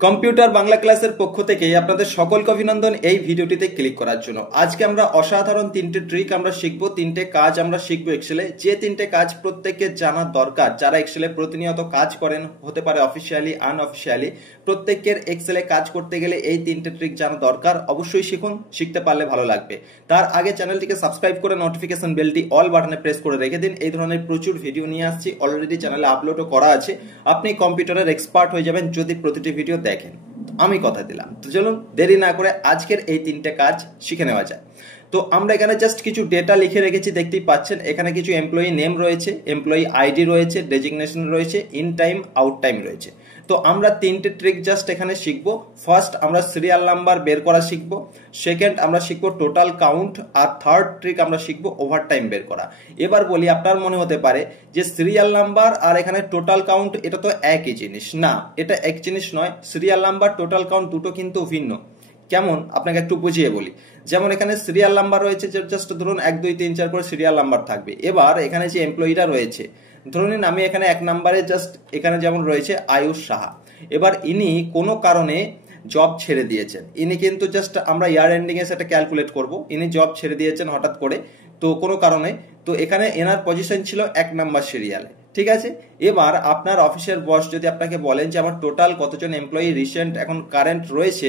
Computer Bangla ক্লাসের পক্ষ থেকে আপনাদের সকলকে অভিনন্দন এই ভিডিওটিতে ক্লিক করার জন্য। আজকে আমরা অসাধারণ তিনটে ট্রিক আমরা শিখবো, তিনটে কাজ আমরা শিখবো এক্সেলে। যে তিনটে কাজ প্রত্যেকের জানা দরকার, যারা এক্সেলে প্রতিনিয়ত কাজ করেন, হতে পারে অফিসিয়ালি আনঅফিসিয়ালি, প্রত্যেকের এক্সেলে কাজ করতে গেলে এই তিনটে ট্রিক জানা দরকার। অবশ্যই শিখুন, শিখতে পারলে ভালো লাগবে। তার আগে চ্যানেলটিকে সাবস্ক্রাইব করে নোটিফিকেশন বেলটি অল বাটনে প্রেস করে রেখে দিন। এই ধরনের প্রচুর ভিডিও নিয়ে আসছি, অলরেডি চ্যানেলে আপলোডও করা আছে। আপনি কম্পিউটারের এক্সপার্ট হয়ে যাবেন যদি প্রতিটি ভিডিও দেখেন, আমি কথা দিলাম। তো চলুন দেরি না করে আজকের এই তিনটে কাজ শিখে নেওয়া যায়। তো আমরা এখানে জাস্ট কিছু ডেটা লিখে রেখেছি, দেখতেই পাচ্ছেন। এখানে কিছু এমপ্লয়ি নেম রয়েছে, এমপ্লয়ি আইডি রয়েছে, ডেজিগনেশন রয়েছে, ইন টাইম আউট টাইম রয়েছে। তো আমরা তিনটে ট্রিক জাস্ট এখানে শিখবো। ফার্স্ট আমরা সিরিয়াল নাম্বার বের করা শিখবো, সেকেন্ড আমরা শিখবো টোটাল কাউন্ট, আর থার্ড ট্রিক আমরা শিখবো ওভার টাইম বের করা। এবার বলি, আপনার মনে হতে পারে যে সিরিয়াল নাম্বার আর এখানে টোটাল কাউন্ট এটা তো একই জিনিস। না, এটা এক জিনিস নয়। সিরিয়াল নাম্বার টোটাল কাউন্ট দুটো কিন্তু ভিন্ন। কেমন, আপনাকে একটু বুঝিয়ে বলি। যেমন এখানে সিরিয়াল নাম্বার রয়েছে, জাস্ট ধরুন 1 2 3 4 করে সিরিয়াল নাম্বার থাকবে। এবার এখানে যে এমপ্লয়িটা রয়েছে, ধরুন আমি এখানে 1 নম্বরে জাস্ট এখানে যেমন রয়েছে আয়ুষ সাহা। এবার ইনি কোনো কারণে জব ছেড়ে দিয়েছেন। ইনি কিন্তু জাস্ট আমরা ইয়ার এন্ডিং এ সেটা ক্যালকুলেট করব। ইনি জব ছেড়ে দিয়েছেন হঠাৎ করে, তো কোনো কারণে। তো এখানে এনার পজিশন ছিল 1 নম্বর সিরিয়ালে, ঠিক আছে। এবার আপনার অফিসের বস যদি আপনাকে বলেন যে আমার টোটাল কতজন এমপ্লয়ি রিসেন্ট এখন কারেন্ট রয়েছে,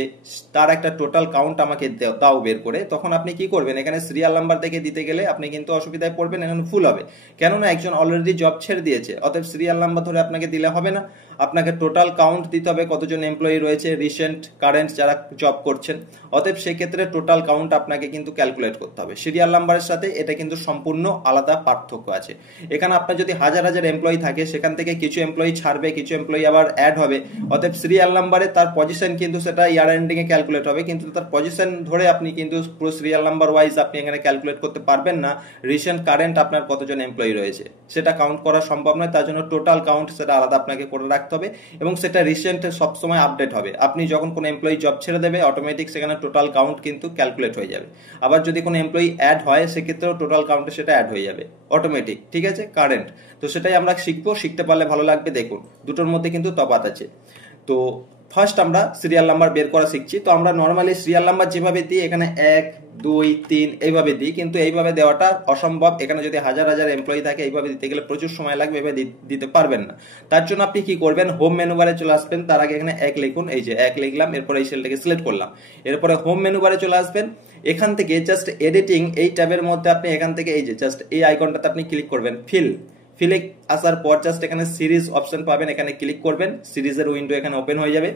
তার একটা টোটাল কাউন্ট আমাকে দাও বের করে, তখন আপনি কি করবেন? এখানে সিরিয়াল নাম্বার দেখে দিতে গেলে আপনি কিন্তু অসুবিধায় পড়বেন, এখানে ভুল হবে। কেননা একজন অলরেডি জব ছেড়ে দিয়েছে, অতএব সিরিয়াল নাম্বার ধরে আপনাকে দিলে হবে না। আপনাকে টোটাল কাউন্ট দিতে হবে, কতজন এমপ্লয়ি রয়েছে রিসেন্ট কারেন্ট যারা জব করছেন। অতএব সেক্ষেত্রে টোটাল কাউন্ট আপনাকে কিন্তু ক্যালকুলেট করতে হবে। সিরিয়াল নাম্বারের সাথে এটা কিন্তু সম্পূর্ণ আলাদা পার্থক্য আছে। এখানে আপনার যদি হাজার হাজার এমপ্লয়ি থাকে, সেখান থেকে কিছু এমপ্লয়ি ছাড়বে, কিছু এমপ্লয়ি আবার অ্যাড হবে। অতএব সিরিয়াল নাম্বারে তার পজিশন কিন্তু সেটা ইয়ার এন্ডিং এ ক্যালকুলেট হবে, কিন্তু তার পজিশন ধরে আপনি কিন্তু পুরো সিরিয়াল নাম্বার ওয়াইজ আপনি এখানে ক্যালকুলেট করতে পারবেন না রিসেন্ট কারেন্ট আপনার কতজন এমপ্লয়ি রয়েছে। সেটা কাউন্ট করা সম্ভব নয়, তার জন্য টোটাল কাউন্ট সেটা আলাদা আপনাকে করে রাখতে হবে, এবং সেটা রিসেন্ট সবসময় আপডেট হবে। আপনি যখন কোনো এমপ্লয়ি জব ছেড়ে দেবে, অটোমেটিক সেখানে টোটাল কাউন্ট কিন্তু ক্যালকুলেট হয়ে যাবে। আবার যদি কোনো এমপ্লয়ি অ্যাড হয়, সেক্ষেত্রেও টোটাল কাউন্টে সেটা অ্যাড হয়ে যাবে অটোমেটিক, ঠিক আছে, কারেন্ট। তো সেটাই আমরা শিখবো, শিখতে পারলে ভালো লাগবে। দেখুন দুটোর মধ্যে কিন্তু তফাৎ আছে। তো ফার্স্ট আমরা সিরিয়াল নাম্বার বের করা শিখছি। তো আমরা নর্মালি সিরিয়াল নাম্বার যেভাবে দিই, এখানে 1 2 3 এইভাবে দিই, কিন্তু এইভাবে দেওয়াটা অসম্ভব। এখানে যদি হাজার হাজার এমপ্লয়ি থাকে, এইভাবে দিতে গেলে প্রচুর সময় লাগবে, এভাবে দিতে পারবেন না। তার জন্য আপনি কি করবেন? হোম মেনু বারে চলে আসবেন। তার আগে এখানে 1 লিখুন, এই যে 1 লিখলাম, এরপরে এই সেলটাকে সিলেক্ট করলাম। এরপরে হোম মেনু বারে চলে আসবেন। এখান থেকে জাস্ট এডিটিং এই ট্যাবের মধ্যে আপনি এখান থেকে এই যে জাস্ট এই আইকনটাতে আপনি ক্লিক করবেন, ফিলে আসার পর জাস্ট এখানে সিরিজ অপশন পাবেন, এখানে ক্লিক করবেন। সিরিজের উইন্ডো এখানে ওপেন হয়ে যাবে।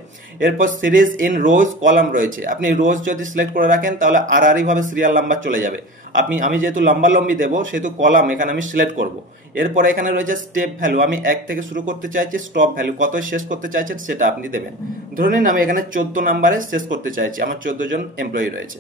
এরপর সিরিজ ইন রোজ কলাম রয়েছে, আপনি রোজ যদি সিলেক্ট করে রাখেন তাহলে আড়াআড়ি ভাবে সিরিয়াল নাম্বার চলে যাবে। আমি যেহেতু লম্বালম্বি দেবো, সেহেতু কলাম এখানে আমি সিলেক্ট করব। এরপর এখানে রয়েছে স্টেপ ভ্যালু, আমি 1 থেকে শুরু করতে চাইছি, স্টপ ভ্যালু কত শেষ করতে চাইছেন সেটা আপনি দেবেন। ধরে নিন আমি এখানে 14 নাম্বারে শেষ করতে চাইছি, আমার 14 জন এমপ্লয়ি রয়েছে।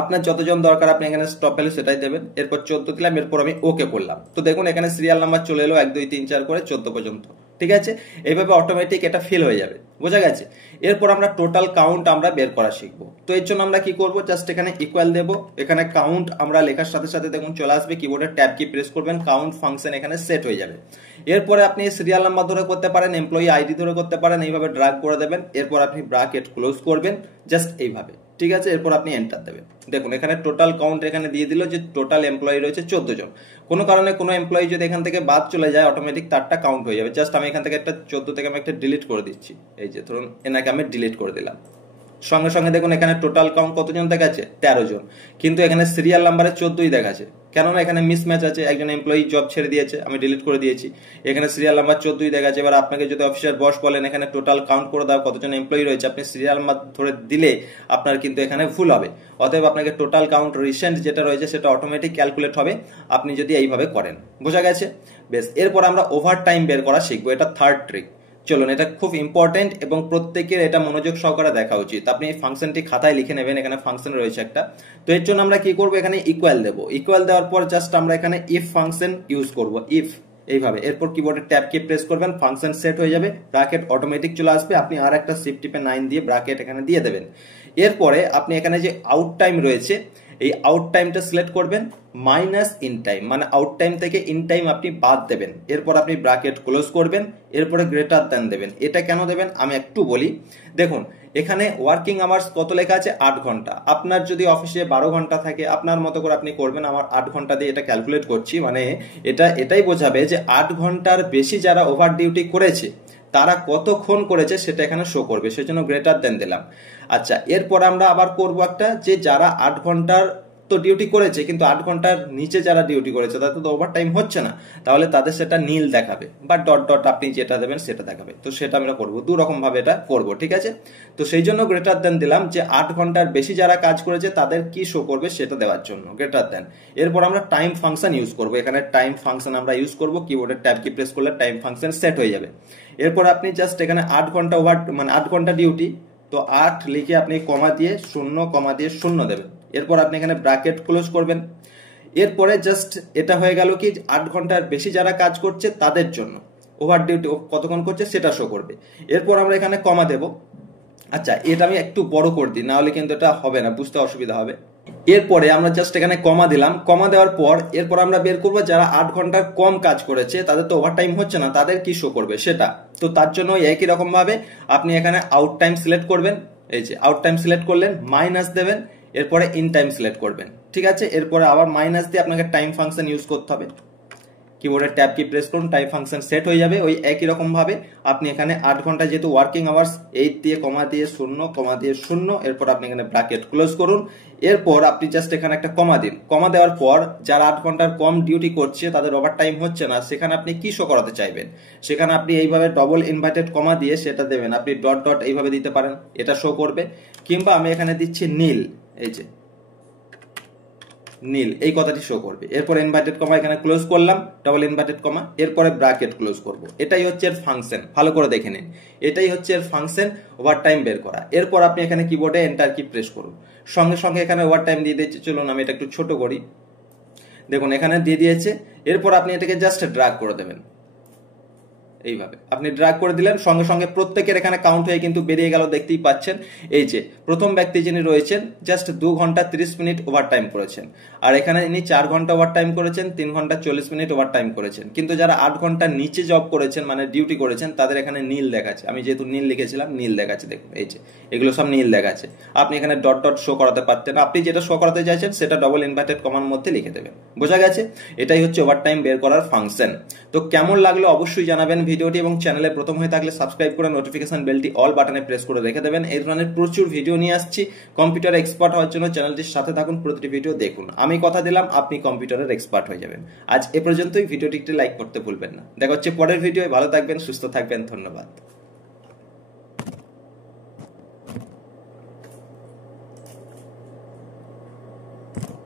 আপনার যতজন দরকার আপনি এখানে স্টপ ভ্যালু সেটাই দেবেন। এরপর 14 দিলাম, এরপর আমি ওকে করলাম। তো দেখুন এখানে সিরিয়াল নাম্বার চলে এলো 1 2 3 4 করে 14 পর্যন্ত, ঠিক আছে। এইভাবে অটোমেটিক এটা ফিল হয়ে যাবে, বোঝা গেছে। এরপর আমরা টোটাল কাউন্ট আমরা বের করা শিখবো। তো এর জন্য আমরা কি করব? জাস্ট এখানে ইকুয়াল দেব। এখানে কাউন্ট আমরা লেখার সাথে সাথে দেখুন চলে আসবে, কিবোর্ডের ট্যাব কি প্রেস করবেন, কাউন্ট ফাংশন এখানে সেট হয়ে যাবে। এরপরে আপনি সিরিয়াল নাম্বার ধরে করতে পারেন, এমপ্লয়ি আইডি ধরে করতে পারেন, এইভাবে ড্র্যাগ করে দেবেন। এরপর আপনি ব্র্যাকেট ক্লোজ করবেন, জাস্ট এইভাবে, ঠিক আছে। এরপর আপনি এন্টার দেবেন। দেখুন এখানে টোটাল কাউন্ট এখানে দিয়ে দিল যে টোটাল এমপ্লয়ি রয়েছে 14 জন। কোনো কারণে কোনো এমপ্লয়ি যদি এখান থেকে বাদ চলে যায়, অটোমেটিক তারটা কাউন্ট হয়ে যাবে। জাস্ট আমি এখান থেকে একটা 14 থেকে আমি একটা ডিলিট করে দিচ্ছি, এই যে ধরুন এনাকে আমি ডিলিট করে দিলাম। সঙ্গে সঙ্গে দেখুন এখানে টোটাল কাউন্ট কতজন দেখাচ্ছে? 13 জন, কিন্তু এখানে সিরিয়াল নাম্বারে 14ই দেখাচ্ছে। কেননা এখানে মিসম্যাচ আছে, একজন এমপ্লয়ি জব ছেড়ে দিয়েছে, আমি ডিলিট করে দিয়েছি। এখানে সিরিয়াল নাম্বার 14ই দেখাচ্ছে। এবার আপনাকে যদি অফিসের বস বলেন এখানে টোটাল কাউন্ট করে দাও কতজন এমপ্লয়ি রয়েছে, আপনি সিরিয়াল নাম্বার ধরে দিলে আপনার কিন্তু এখানে ভুল হবে। অতএব আপনাকে টোটাল কাউন্ট রিসেন্ট যেটা রয়েছে সেটা অটোমেটিক ক্যালকুলেট হবে আপনি যদি এইভাবে করেন, বোঝা গেছে? বেশ, এরপর আমরা ওভার টাইম বের করা শিখবো, এটা থার্ড ট্রিক। চলুন, এটা খুব ইম্পর্টেন্ট এবং প্রত্যেকের এটা মনোযোগ সহকারে দেখা উচিত। আপনি এই ফাংশনটি খাতায় লিখে নেবেন, এখানে ফাংশন রয়েছে একটা। তো এর জন্য আমরা কি করব? এখানে ইকুয়াল দেব। ইকুয়াল দেওয়ার পর জাস্ট আমরা এখানে ইফ ফাংশন ইউজ করব, ইফ এইভাবে। এরপর কিবোর্ডের ট্যাব কি প্রেস করবেন, ফাংশন সেট হয়ে যাবে, ব্র্যাকেট অটোমেটিক চলে আসবে। আপনি আর একটা শিফট টিপে 9 দিয়ে ব্র্যাকেট এখানে দিয়ে দেবেন। এরপরে আপনি এখানে যে আউট টাইম রয়েছে, এই আউট টাইমটা সিলেক্ট করবেন, মাইনাস ইন টাইম, মানে আউট টাইম থেকে ইন টাইম আপনি বাদ দেবেন। এরপর আপনি ব্র্যাকেট ক্লোজ করবেন, এরপরে গ্রেটার দ্যান দেবেন। এটা কেন দেবেন আমি একটু বলি। দেখুন এখানে ওয়ার্কিং আওয়ার্স কত লেখা আছে, 8 ঘন্টা। আপনার যদি অফিসে 12 ঘন্টা থাকে, আপনার মতো করে আপনি করবেন। আমার 8 ঘন্টা দিয়ে এটা ক্যালকুলেট করছি, মানে এটাই বোঝাবে যে 8 ঘন্টার বেশি যারা ওভার ডিউটি করেছে তারা কতক্ষণ করেছে সেটা এখানে শো করবে, সেজন্য গ্রেটার দেন দিলাম। আচ্ছা, এরপর আমরা আবার করব একটা, যে যারা 8 ঘন্টার তো ডিউটি করেছে কিন্তু 8 ঘন্টার নিচে যারা ডিউটি করেছে তাদের তো ওভার টাইম হচ্ছে না, তাহলে তাদের সেটা নীল দেখাবে বা ডট ডট আপনি যেটা দেবেন সেটা দেখাবে। তো সেটা আমরা করব, দু রকম ভাবে এটা করব, ঠিক আছে। তো সেই জন্য গ্রেটার দেন দিলাম, যে 8 ঘন্টার বেশি যারা কাজ করেছে তাদের কি শো করবে সেটা দেওয়ার জন্য গ্রেটার দেন। এরপর আমরা টাইম ফাংশন ইউজ করব, এখানে টাইম ফাংশন আমরা ইউজ করব, কিবোর্ডের ট্যাব কি প্রেস করলে টাইম ফাংশন সেট হয়ে যাবে। এরপর আপনি জাস্ট এখানে 8 ঘন্টা ওভার মানে 8 ঘন্টা ডিউটি, তো 8 লিখে আপনি কমা দিয়ে 0 দেবেন। এরপর আপনি এখানে ব্র্যাকেট ক্লোজ করবেন। এরপরে জাস্ট এটা হয়ে গেল কি 8 ঘন্টার বেশি যারা কাজ করছে তাদের জন্য ওভার ডিউটি কতক্ষণ করছে সেটা শো করবে। এরপর আমরা এখানে কমা দেব। আচ্ছা, এটা আমি একটু বড় করে দিই, না হলে কিন্তু এটা হবে না, বুঝতে অসুবিধা হবে। এরপরে আমরা জাস্ট এখানে কমা দিলাম। কমা দেওয়ার পর এরপর আমরা বের করবো যারা 8 ঘন্টার কম কাজ করেছে, তাদের তো ওভার টাইম হচ্ছে না, তাদের কি শো করবে সেটা। তো তার জন্য একই রকম ভাবে আপনি এখানে আউট টাইম সিলেক্ট করবেন, এই যে আউট টাইম সিলেক্ট করলেন, মাইনাস দেবেন, এরপরে ইন টাইম সিলেক্ট করবেন, ঠিক আছে। এরপরে আবার মাইনাস দিয়ে আপনাকে টাইম ফাংশন ইউজ করতে হবে। কিবোর্ডের ট্যাব কি প্রেস করুন, টাইম ফাংশন সেট হয়ে যাবে। ওই একই রকম ভাবে আপনি এখানে 8 ঘন্টা যেহেতু ওয়ার্কিং আওয়ার্স, 8 দিয়ে কমা দিয়ে 0, এরপর আপনি এখানে ব্র্যাকেট ক্লোজ করুন। এরপর আপনি জাস্ট এখানে একটা কমা দিন। কমা দেওয়ার পর যারা 8 ঘন্টার কম ডিউটি করছে তাদের ওভার টাইম হচ্ছে না, সেখানে আপনি কি শো করাতে চাইবেন, সেখানে আপনি এইভাবে ডবল ইনভার্টেড কমা দিয়ে সেটা দেবেন। আপনি ডট ডট এইভাবে দিতে পারেন, এটা শো করবে। কিংবা আমি এখানে দিচ্ছি নীল, এই যে নীল, এই কথাটি শো করবে। এরপর ইনভার্টেড কমা এখানে ক্লোজ করলাম, ডাবল ইনভার্টেড কমা, এরপরে ব্র্যাকেট ক্লোজ করব। এটাই হচ্ছে এর ফাংশন, ভালো করে দেখে নিন। এটাই হচ্ছে এর ফাংশন, ওভার টাইম বের করা। এরপর আপনি এখানে কিবোর্ডে এন্টার কি প্রেস করুন, সঙ্গে সঙ্গে এখানে ওভার টাইম দিয়ে দিয়েছে। চলুন আমি এটা একটু ছোট করি, দেখুন এখানে দিয়ে দিয়েছে। এরপর আপনি এটাকে জাস্ট ড্র্যাগ করে দেবেন, এইভাবে আপনি ড্র্যাগ করে দিলেন, সঙ্গে সঙ্গে প্রত্যেকের এখানে কাউন্ট হয়ে কিন্তু বেরিয়ে গেল, দেখতেই পাচ্ছেন। এই যে প্রথম ব্যক্তি যিনি রয়েছেন জাস্ট 2 ঘন্টা 30 মিনিট ওভার টাইম করেছেন, আর এখানে ইনি 4 ঘন্টা ওভার টাইম করেছেন, 3 ঘন্টা 40 মিনিট ওভার টাইম করেছেন। কিন্তু যারা 8 ঘন্টার নিচে জব করেছেন মানে ডিউটি করেছেন তাদের এখানে নীল দেখাচ্ছে। আমি যেহেতু নীল লিখেছিলাম, নীল দেখাচ্ছে, দেখুন এই যে এগুলো সব নীল দেখাচ্ছে। আপনি এখানে ডট ডট শো করাতে পারতেন, আপনি যেটা শো করাতে চাইছেন সেটা ডবল ইনভার্টেড কমার মধ্যে লিখে দেবেন। বোঝা গেছে? এটাই হচ্ছে ওভার টাইম বের করার ফাংশন। তো কেমন লাগলো অবশ্যই জানাবেন ভিডিওটি, এবং চ্যানেলে প্রথম হয়ে থাকলে সাবস্ক্রাইব করে নোটিফিকেশন বেলটি অল বাটনে প্রেস করে রেখে দেবেন। এই ধরনের প্রচুর ভিডিও নিয়ে আসছি। কম্পিউটার এক্সপার্ট হওয়ার জন্য চ্যানেলটির সাথে থাকুন, প্রতিটি ভিডিও দেখুন। আমি কথা দিলাম আপনি কম্পিউটারের এক্সপার্ট হয়ে যাবেন। আজ এ পর্যন্তই, ভিডিওটি একটি লাইক করতে ভুলবেন না। দেখা হচ্ছে পরের ভিডিও। ভালো থাকবেন, সুস্থ থাকবেন, ধন্যবাদ।